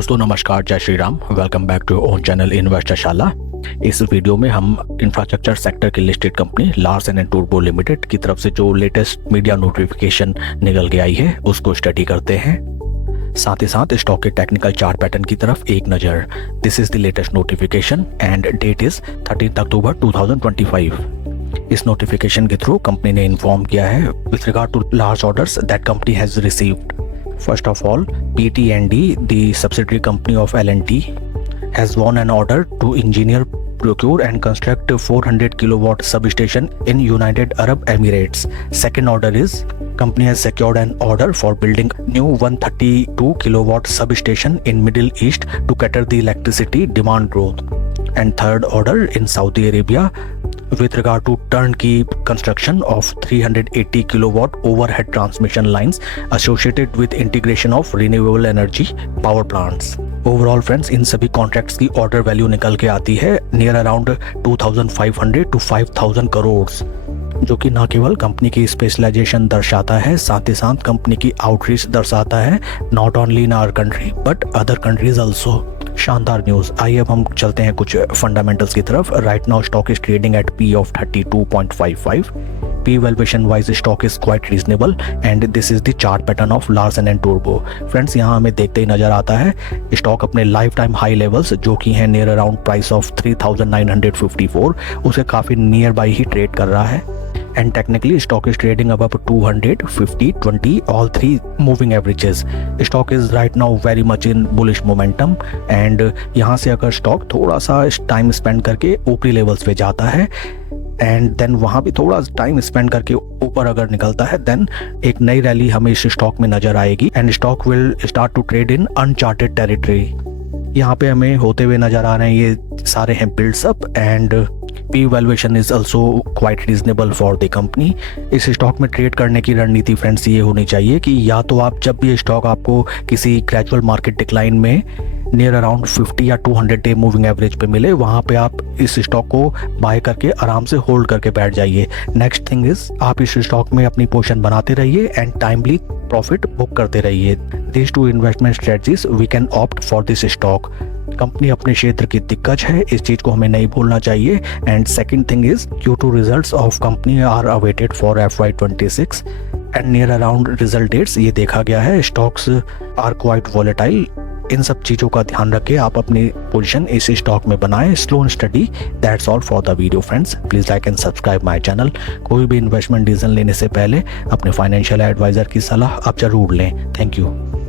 दोस्तों नमस्कार, जय Shri Ram. Welcome back to own channel इन्वेस्टरशाला। इस वीडियो में हम इंफ्रास्ट्रक्चर सेक्टर की listed company Larsen and Toubro limited की तरफ से जो लेटेस्ट मीडिया नोटिफिकेशन निकल के आई है उसको स्टडी करते हैं। साथ ही साथ स्टॉक के टेक्निकल चार्ट पैटर्न की तरफ एक नज़र। This is the latest notification and date is 13 October 2025। इस नोटिफिकेशन के थ्रू कंपनी ने इन्फॉर्म किया है with regard to large orders that company has received. First of all, PT&D, the subsidiary company of L&T, has won an order to engineer, procure and construct a 400 kilowatt substation in United Arab Emirates. Second order is, company has secured an order for building new 132 kilowatt substation in Middle East to cater the electricity demand growth. And third order in Saudi Arabia with regard to turnkey construction of 380 kilowatt overhead transmission lines associated with integration of renewable energy power plants. Overall friends, इन सभी contracts की order value निकल के आती है near around 2500 to 5000 crore, जो कि न केवल कंपनी की स्पेशलाइजेशन दर्शाता है, साथ ही साथ कंपनी की आउटरीच दर्शाता है, not only in our country but other countries also. शानदार न्यूज़। आइए अब हम चलते हैं कुछ फंडामेंटल्स की तरफ। Right now stock is trading at P of 32.55। P valuation wise stock is quite reasonable and this is the chart pattern of Larsen and Toubro। Friends, यहाँ हमें देखते ही नजर आता है स्टॉक अपने लाइफ टाइम हाई लेवल्स जो कि हैं नियर अराउंड प्राइस ऑफ 3954 उसे काफ़ी नियर बाई ही ट्रेड कर रहा है। And technically stock is trading above 200, 50, 20 all three moving averages. Stock is right now very much in bullish momentum and यहाँ से अगर स्टॉक थोड़ा सा टाइम स्पेंड करके ऊपरी लेवल्स पे जाता है एंड देन वहाँ भी थोड़ा टाइम स्पेंड करके ऊपर अगर निकलता है देन एक नई रैली हमें इस स्टॉक में नजर आएगी and stock will start to trade in uncharted territory. यहाँ पे हमें होते हुए नजर आ रहे हैं ये सारे हैं builds up and P valuation is also quite reasonable for the company। इस स्टॉक में ट्रेड करने की रणनीति फ्रेंड्स ये होनी चाहिए कि या तो आप जब भी स्टॉक आपको किसी ग्रेजुअल मार्केट डिक्लाइन में नियर अराउंड 50 या 200 डे मूविंग एवरेज पे मिले, वहाँ पे आप इस स्टॉक को बाय करके आराम से होल्ड करके बैठ जाइए। नेक्स्ट थिंग इज आप इस स्टॉक में अपनी पोजीशन बनाते रहिए एंड टाइमली प्रॉफिट बुक करते रहिए। This two investment strategies we can opt for this stock. Company अपने क्षेत्र की दिग्गज है, इस चीज को हमें नहीं भूलना चाहिए। And second thing is Q2 results of company are awaited for FY26 and near around result dates ये देखा गया है। Stocks are quite volatile. इन सब चीज़ों का ध्यान रखें, आप अपनी पोजीशन इस स्टॉक में बनाएं। Slow and study. That's all for the video friends. Please like and subscribe my channel. कोई भी इन्वेस्टमेंट डिसीजन लेने से पहले अपने फाइनेंशियल एडवाइजर की सलाह आप जरूर लें। Thank you.